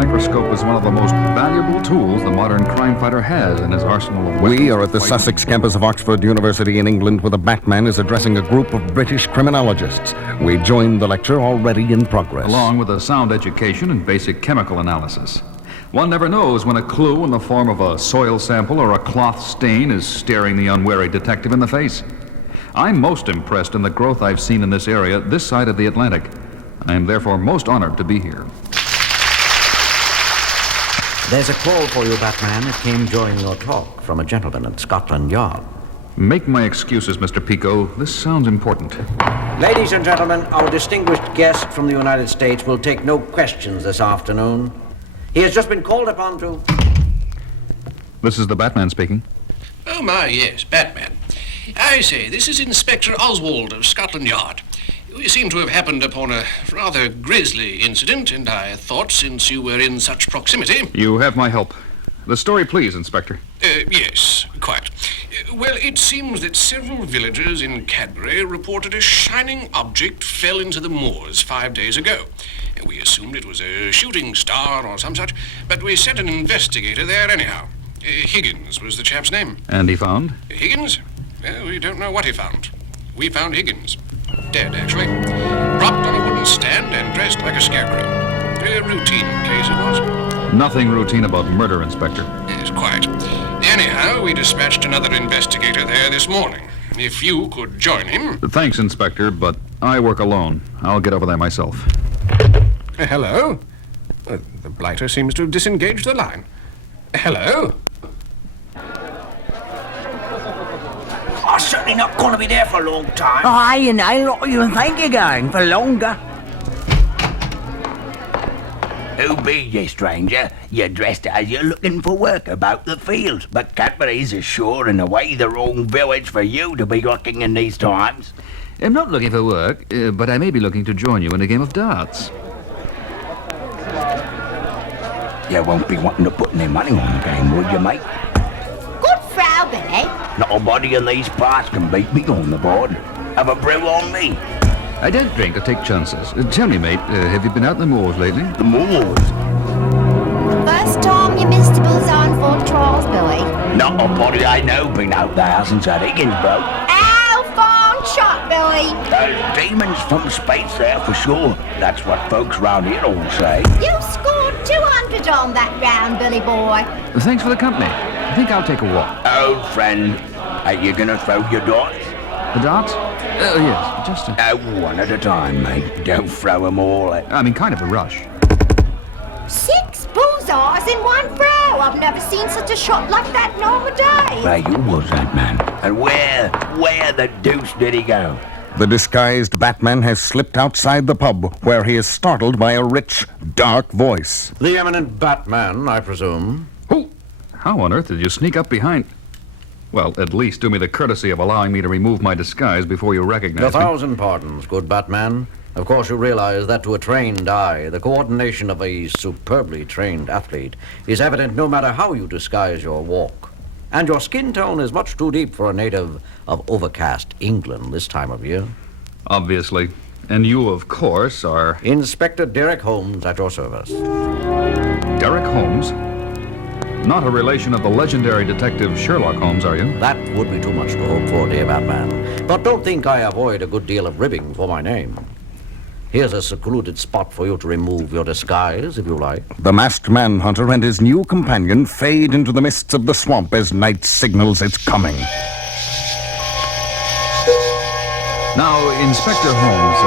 microscope is one of the most valuable tools the modern crime fighter has in his arsenal of weapons. We are at the for fighting. Sussex campus of Oxford University in England, where the Batman is addressing a group of British criminologists. We join the lecture already in progress. Along with a sound education and basic chemical analysis. One never knows when a clue in the form of a soil sample or a cloth stain is staring the unwary detective in the face. I'm most impressed in the growth I've seen in this area, this side of the Atlantic. I am therefore most honored to be here. There's a call for you, Batman. It came during your talk from a gentleman at Scotland Yard. Make my excuses, Mr. Pico. This sounds important. Ladies and gentlemen, our distinguished guest from the United States will take no questions this afternoon. He has just been called upon to... This is the Batman speaking. Oh, my, yes, Batman. I say, this is Inspector Oswald of Scotland Yard. We seem to have happened upon a rather grisly incident, and I thought, since you were in such proximity... You have my help. The story, please, Inspector. Yes, quite. Well, it seems that several villagers in Cadbury reported a shining object fell into the moors 5 days ago. We assumed it was a shooting star or some such, but we sent an investigator there anyhow. Higgins was the chap's name. And he found? Higgins? Well, we don't know what he found. We found Higgins. Dead, actually. Propped on a wooden stand and dressed like a scarecrow. A routine case it was. Nothing routine about murder, Inspector. Yes, quite. Anyhow, we dispatched another investigator there this morning. If you could join him... Thanks, Inspector, but I work alone. I'll get over there myself. Hello? The blighter seems to have disengaged the line. Hello? I'm certainly not going to be there for a long time. Aye, and I lot you think you're going for longer. Who be ye, stranger? You're dressed as you're looking for work about the fields, but Cadbury's is sure in a way the wrong village for you to be looking in these times. I'm not looking for work, but I may be looking to join you in a game of darts. You won't be wanting to put any money on the game, would you, mate? Good Frau Billy. Nobody in these parts can beat me on the board. Have a brew on me. I don't drink or take chances. Tell me, mate, have you been out in the moors lately? The moors? First time you missed a bullseye on Fort Charles, Billy. Not a body I know been out there since that Higgins broke. Ow, fine shot, Billy. There's demons from space there for sure. That's what folks round here all say. You scored 200 on that round, Billy boy. Thanks for the company. I think I'll take a walk. Old friend, are you gonna throw your darts? The darts? Yes, just a... One at a time, mate. Don't throw 'em all at... I mean, kind of a rush. 6 bullseyes in one throw. I've never seen such a shot like that in all my days. Where you was that man? And where the deuce did he go? The disguised Batman has slipped outside the pub, where he is startled by a rich, dark voice. The eminent Batman, I presume. Who? How on earth did you sneak up behind... Well, at least do me the courtesy of allowing me to remove my disguise before you recognize A me. thousand pardons, good Batman. Of course, you realize that to a trained eye, the coordination of a superbly trained athlete is evident no matter how you disguise your walk. And your skin tone is much too deep for a native of overcast England this time of year. Obviously. And you, of course, are... Inspector Derek Holmes at your service. Derek Holmes? Not a relation of the legendary detective Sherlock Holmes, are you? That would be too much to hope for, dear Batman. But don't think I avoid a good deal of ribbing for my name. Here's a secluded spot for you to remove your disguise, if you like. The masked manhunter and his new companion fade into the mists of the swamp as night signals its coming. Now, Inspector Holmes,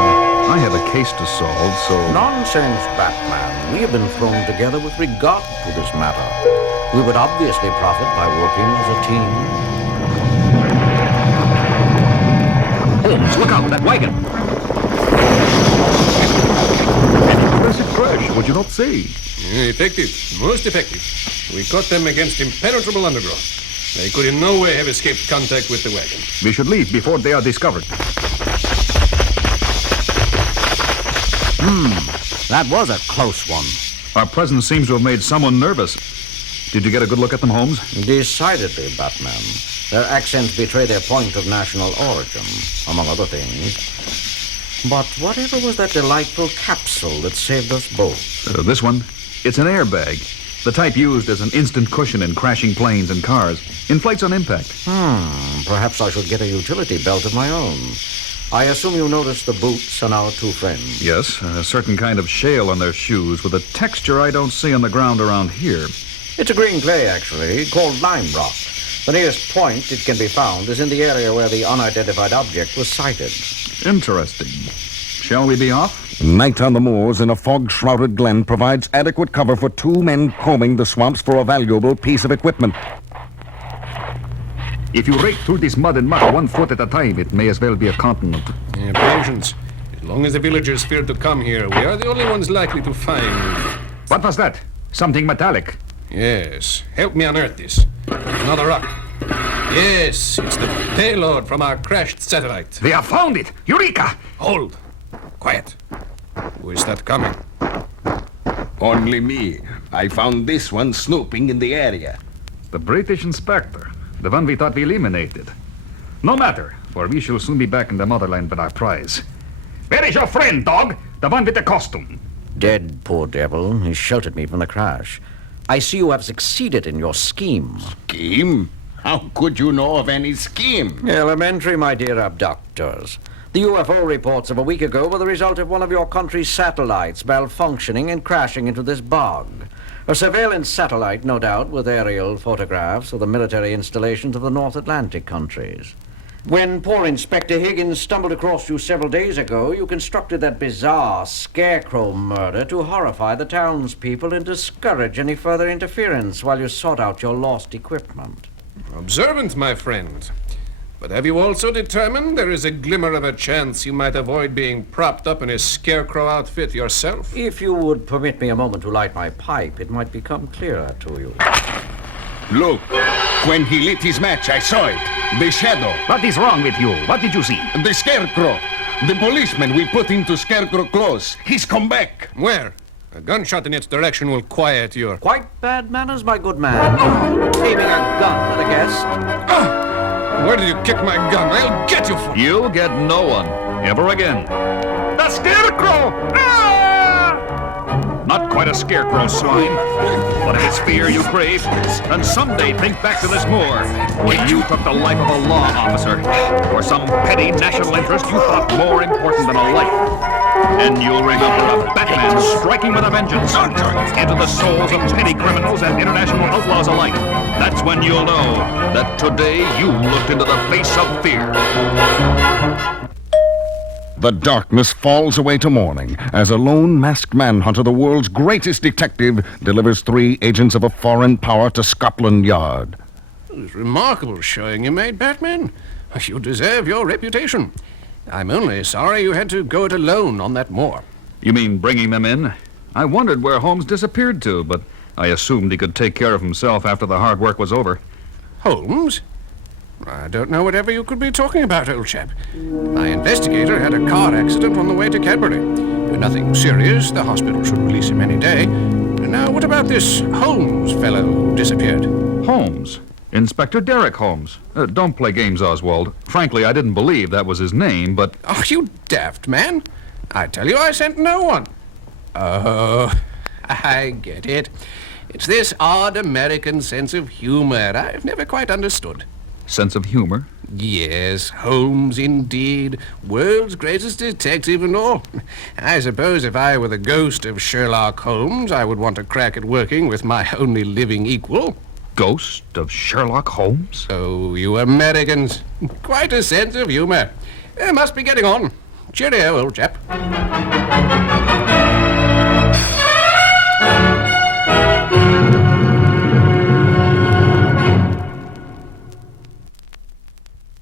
I have a case to solve, so... Nonsense, Batman. We have been thrown together with regard to this matter. We would obviously profit by working as a team. Holmes, look out, that wagon! Impressive crash, would you not say? Effective, most effective. We caught them against impenetrable undergrowth. They could in no way have escaped contact with the wagon. We should leave before they are discovered. That was a close one. Our presence seems to have made someone nervous. Did you get a good look at them, Holmes? Decidedly, Batman. Their accents betray their point of national origin, among other things. But whatever was that delightful capsule that saved us both? This one? It's an airbag, the type used as an instant cushion in crashing planes and cars. Inflates on impact. Perhaps I should get a utility belt of my own. I assume you noticed the boots on our two friends. Yes, a certain kind of shale on their shoes with a texture I don't see on the ground around here. It's a green clay, actually, called lime rock. The nearest point it can be found is in the area where the unidentified object was sighted. Interesting. Shall we be off? Night on the moors in a fog-shrouded glen provides adequate cover for two men combing the swamps for a valuable piece of equipment. If you rake through this mud and muck 1 foot at a time, it may as well be a continent. Patience. As long as the villagers fear to come here, we are the only ones likely to find... What was that? Something metallic. Yes. Help me unearth this. Another rock. Yes, it's the payload from our crashed satellite. They have found it! Eureka! Hold. Quiet. Who is that coming? Only me. I found this one snooping in the area. The British inspector. The one we thought we eliminated. No matter, for we shall soon be back in the motherland with our prize. Where is your friend, dog? The one with the costume. Dead, poor devil. He sheltered me from the crash. I see you have succeeded in your scheme. Scheme? How could you know of any scheme? Elementary, my dear abductors. The UFO reports of a week ago were the result of one of your country's satellites malfunctioning and crashing into this bog. A surveillance satellite, no doubt, with aerial photographs of the military installations of the North Atlantic countries. When poor Inspector Higgins stumbled across you several days ago, you constructed that bizarre scarecrow murder to horrify the townspeople and discourage any further interference while you sought out your lost equipment. Observant, my friend. But have you also determined there is a glimmer of a chance you might avoid being propped up in a scarecrow outfit yourself? If you would permit me a moment to light my pipe, it might become clearer to you. Look, when he lit his match, I saw it. The shadow. What is wrong with you? What did you see? The scarecrow. The policeman we put into scarecrow clothes. He's come back. Where? A gunshot in its direction will quiet your... Quite bad manners, my good man. Aiming a gun at a guest. Where did you kick my gun? I'll get you for... You'll get no one. Ever again. The scarecrow! Ah! Not quite a scarecrow, swine. But if it's fear you crave, then someday think back to this moor, when you took the life of a law officer, or some petty national interest you thought more important than a life. And you'll remember a Batman striking with a vengeance into the souls of petty criminals and international outlaws alike. That's when you'll know that today you looked into the face of fear. The darkness falls away to morning as a lone masked manhunter, the world's greatest detective, delivers 3 agents of a foreign power to Scotland Yard. It was remarkable showing you made, Batman. You deserve your reputation. I'm only sorry you had to go it alone on that moor. You mean bringing them in? I wondered where Holmes disappeared to, but I assumed he could take care of himself after the hard work was over. Holmes? I don't know whatever you could be talking about, old chap. My investigator had a car accident on the way to Cadbury. Nothing serious. The hospital should release him any day. Now, what about this Holmes fellow who disappeared? Holmes? Inspector Derek Holmes. Don't play games, Oswald. Frankly, I didn't believe that was his name, but... Oh, you daft man. I tell you, I sent no one. Oh, I get it. It's this odd American sense of humor I've never quite understood. Sense of humor? Yes, Holmes indeed. World's greatest detective and all. I suppose if I were the ghost of Sherlock Holmes, I would want a crack at working with my only living equal. Ghost of Sherlock Holmes? Oh, you Americans. Quite a sense of humor. Must be getting on. Cheerio, old chap.